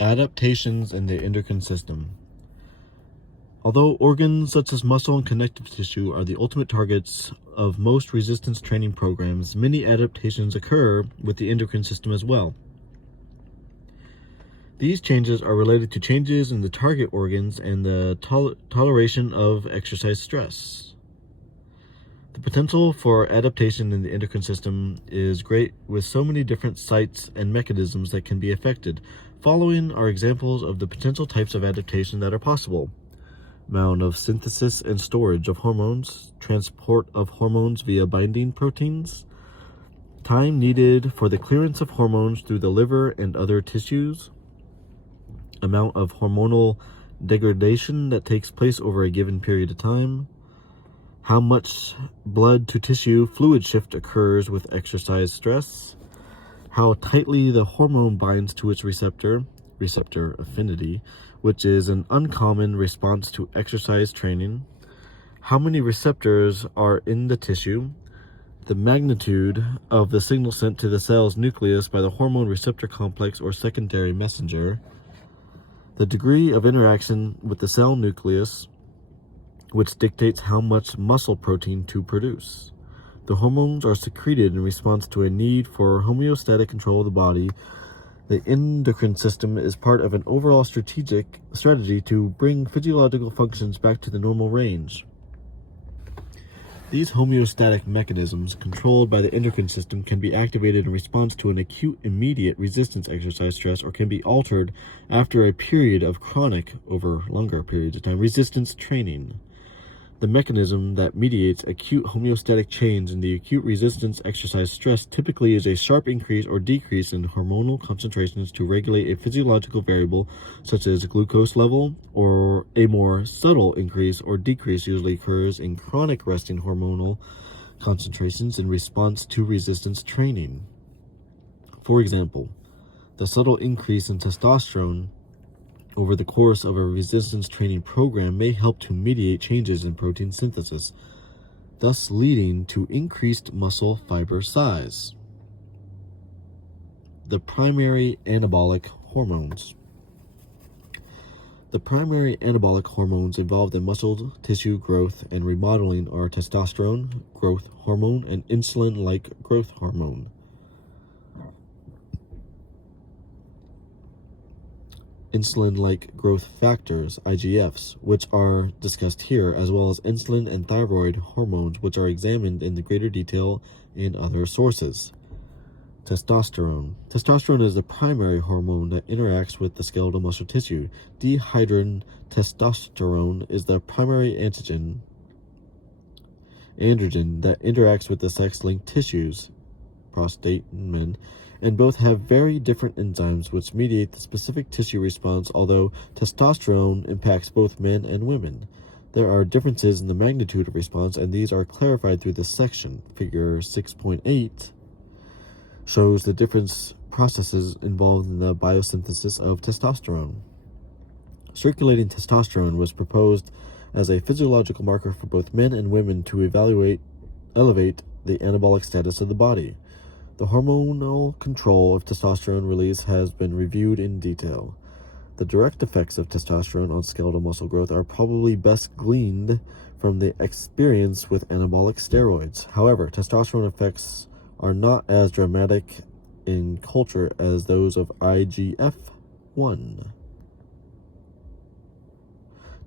Adaptations in the endocrine system. Although organs such as muscle and connective tissue are the ultimate targets of most resistance training programs, many adaptations occur with the endocrine system as well. These changes are related to changes in the target organs and the toleration of exercise stress. The potential for adaptation in the endocrine system is great, with so many different sites and mechanisms that can be affected. Following are examples of the potential types of adaptation that are possible: amount of synthesis and storage of hormones, transport of hormones via binding proteins, time needed for the clearance of hormones through the liver and other tissues, amount of hormonal degradation that takes place over a given period of time, how much blood to tissue fluid shift occurs with exercise stress, how tightly the hormone binds to its receptor affinity, which is an uncommon response to exercise training, how many receptors are in the tissue, the magnitude of the signal sent to the cell's nucleus by the hormone receptor complex or secondary messenger, the degree of interaction with the cell nucleus, which dictates how much muscle protein to produce. The hormones are secreted in response to a need for homeostatic control of the body. The endocrine system is part of an overall strategy to bring physiological functions back to the normal range. These homeostatic mechanisms, controlled by the endocrine system, can be activated in response to an acute immediate resistance exercise stress, or can be altered after a period of chronic, over longer periods of time, resistance training. The mechanism that mediates acute homeostatic change in the acute resistance exercise stress typically is a sharp increase or decrease in hormonal concentrations to regulate a physiological variable such as glucose level, or a more subtle increase or decrease usually occurs in chronic resting hormonal concentrations in response to resistance training. For example, the subtle increase in testosterone over the course of a resistance training program may help to mediate changes in protein synthesis, thus leading to increased muscle fiber size. The primary anabolic hormones. The primary anabolic hormones involved in muscle tissue growth and remodeling are testosterone, growth hormone, and insulin-like growth hormone. Insulin-like growth factors, IGFs, which are discussed here, as well as insulin and thyroid hormones, which are examined in the greater detail in other sources. Testosterone. Testosterone is the primary hormone that interacts with the skeletal muscle tissue. Dehydrotestosterone is the primary androgen that interacts with the sex-linked tissues, prostate in men, and both have very different enzymes which mediate the specific tissue response. Although testosterone impacts both men and women, there are differences in the magnitude of response, and these are clarified through this section. Figure 6.8 shows the different processes involved in the biosynthesis of testosterone. Circulating testosterone was proposed as a physiological marker for both men and women to elevate the anabolic status of the body. The hormonal control of testosterone release has been reviewed in detail. The direct effects of testosterone on skeletal muscle growth are probably best gleaned from the experience with anabolic steroids. However, testosterone effects are not as dramatic in culture as those of IGF-I.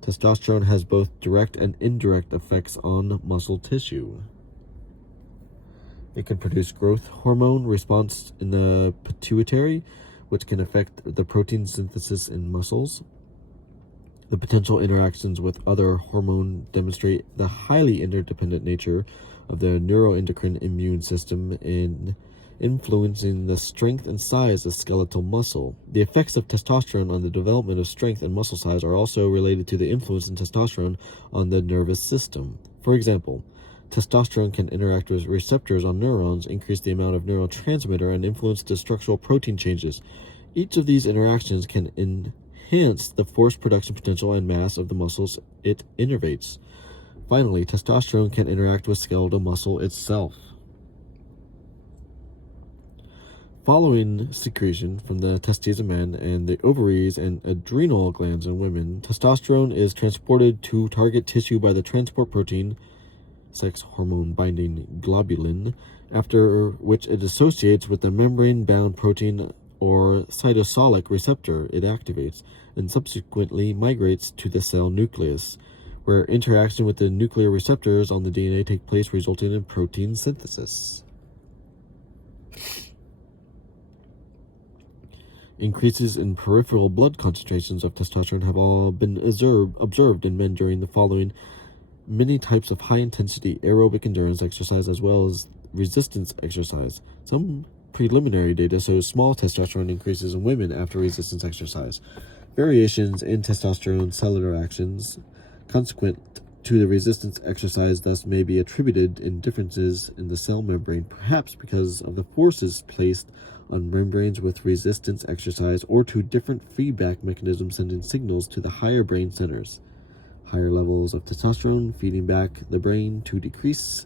Testosterone has both direct and indirect effects on muscle tissue. It can produce growth hormone response in the pituitary, which can affect the protein synthesis in muscles. The potential interactions with other hormones demonstrate the highly interdependent nature of the neuroendocrine immune system in influencing the strength and size of skeletal muscle. The effects of testosterone on the development of strength and muscle size are also related to the influence of testosterone on the nervous system. For example, testosterone can interact with receptors on neurons, increase the amount of neurotransmitter, and influence the structural protein changes. Each of these interactions can enhance the force production potential and mass of the muscles it innervates. Finally, testosterone can interact with skeletal muscle itself. Following secretion from the testes of men and the ovaries and adrenal glands in women, testosterone is transported to target tissue by the transport protein, sex hormone binding globulin, after which it associates with the membrane-bound protein or cytosolic receptor it activates, and subsequently migrates to the cell nucleus, where interaction with the nuclear receptors on the DNA take place, resulting in protein synthesis. Increases in peripheral blood concentrations of testosterone have all been observed in men during the following many types of high-intensity aerobic endurance exercise as well as resistance exercise. Some preliminary data shows small testosterone increases in women after resistance exercise. Variations in testosterone cellular actions consequent to the resistance exercise thus may be attributed in differences in the cell membrane, perhaps because of the forces placed on membranes with resistance exercise, or to different feedback mechanisms sending signals to the higher brain centers. Higher levels of testosterone feeding back the brain to decrease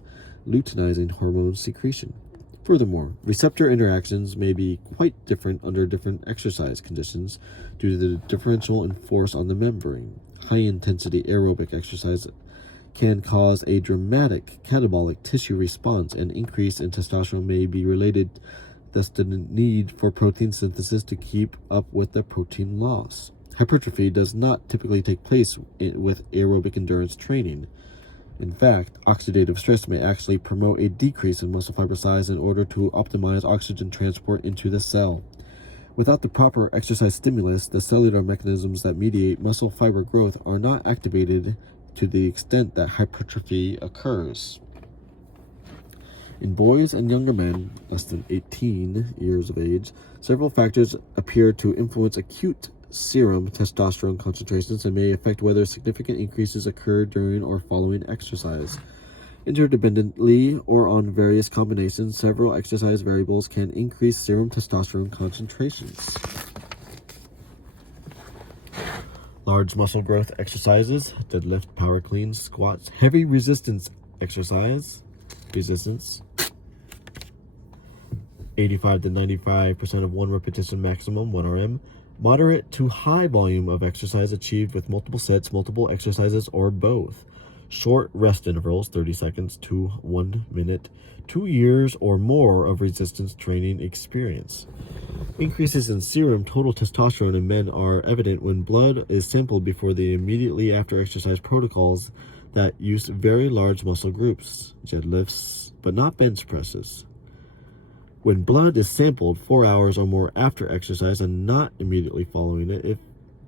luteinizing hormone secretion. Furthermore, receptor interactions may be quite different under different exercise conditions due to the differential in force on the membrane. High-intensity aerobic exercise can cause a dramatic catabolic tissue response, and increase in testosterone may be related thus to the need for protein synthesis to keep up with the protein loss. Hypertrophy does not typically take place with aerobic endurance training. In fact, oxidative stress may actually promote a decrease in muscle fiber size in order to optimize oxygen transport into the cell. Without the proper exercise stimulus, the cellular mechanisms that mediate muscle fiber growth are not activated to the extent that hypertrophy occurs. In boys and younger men, less than 18 years of age, several factors appear to influence acute serum testosterone concentrations and may affect whether significant increases occur during or following exercise. Interdependently or on various combinations, several exercise variables can increase serum testosterone concentrations. Large muscle growth exercises, deadlift, power cleans, squats, heavy resistance exercise, 85 to 95% of one repetition maximum, 1 RM, moderate to high volume of exercise achieved with multiple sets, multiple exercises, or both. Short rest intervals, 30 seconds to 1 minute, 2 years or more of resistance training experience. Increases in serum total testosterone in men are evident when blood is sampled before the immediately after exercise protocols that use very large muscle groups, deadlifts, but not bench presses. When blood is sampled 4 hours or more after exercise and not immediately following it, if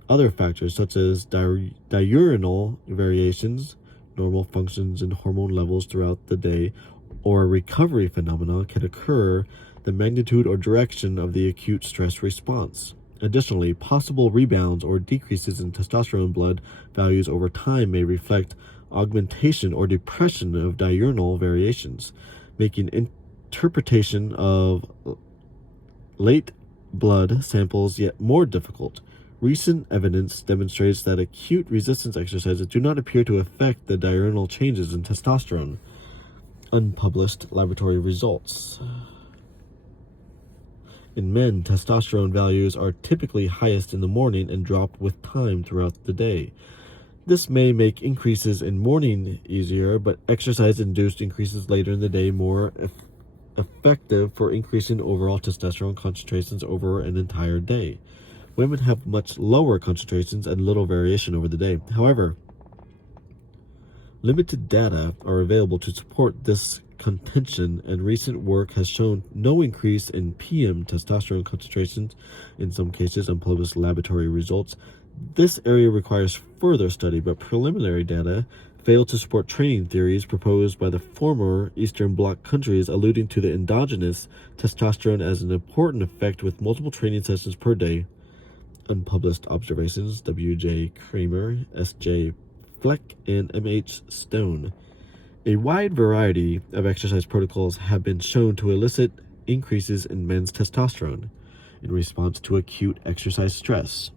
other factors such as diurnal variations, normal functions and hormone levels throughout the day, or a recovery phenomena can occur, the magnitude or direction of the acute stress response. Additionally, possible rebounds or decreases in testosterone blood values over time may reflect augmentation or depression of diurnal variations, making interpretation of late blood samples yet more difficult. Recent evidence demonstrates that acute resistance exercises do not appear to affect the diurnal changes in testosterone. Unpublished laboratory results. In men, testosterone values are typically highest in the morning and drop with time throughout the day. This may make increases in morning easier, but exercise-induced increases later in the day more effective for increasing overall testosterone concentrations over an entire day. Women have much lower concentrations and little variation over the day. However, limited data are available to support this contention, and recent work has shown no increase in PM testosterone concentrations in some cases. Unpublished laboratory results. This area requires further study, but preliminary data fail to support training theories proposed by the former Eastern Bloc countries, alluding to the endogenous testosterone as an important effect with multiple training sessions per day. Unpublished observations, W.J. Kramer, S.J. Fleck, and M.H. Stone. A wide variety of exercise protocols have been shown to elicit increases in men's testosterone in response to acute exercise stress.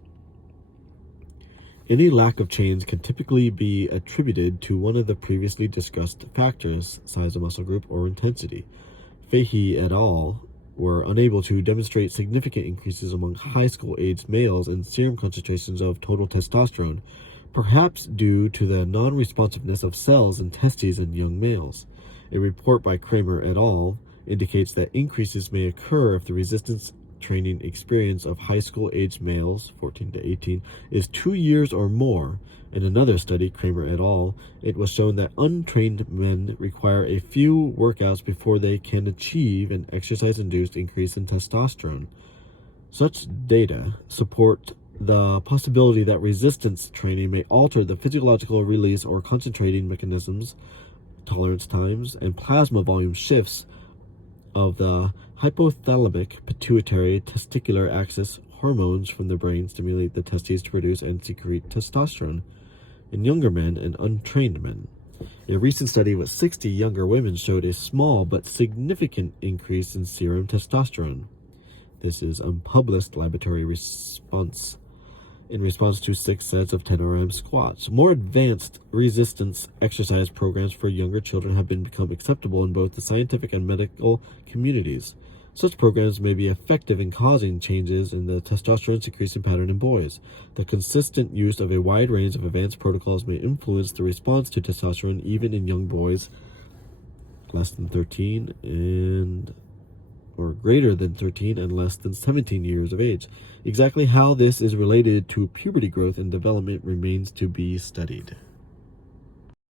Any lack of change can typically be attributed to one of the previously discussed factors, size of muscle group or intensity. Fahey et al. were unable to demonstrate significant increases among high school-aged males in serum concentrations of total testosterone, perhaps due to the non-responsiveness of cells and testes in young males. A report by Kramer et al. Indicates that increases may occur if the resistance training experience of high school-aged males, 14 to 18, is 2 years or more. In another study, Kramer et al., it was shown that untrained men require a few workouts before they can achieve an exercise-induced increase in testosterone. Such data support the possibility that resistance training may alter the physiological release or concentrating mechanisms, tolerance times, and plasma volume shifts of the hypothalamic pituitary testicular axis hormones from the brain stimulate the testes to produce and secrete testosterone in younger men and untrained men. A recent study with 60 younger women showed a small but significant increase in serum testosterone. This is unpublished laboratory response in response to 6 sets of 10 RM squats. More advanced resistance exercise programs for younger children have become acceptable in both the scientific and medical communities. Such programs may be effective in causing changes in the testosterone secretion pattern in boys. The consistent use of a wide range of advanced protocols may influence the response to testosterone even in young boys less than 13 or greater than 13 and less than 17 years of age. Exactly how this is related to puberty growth and development remains to be studied.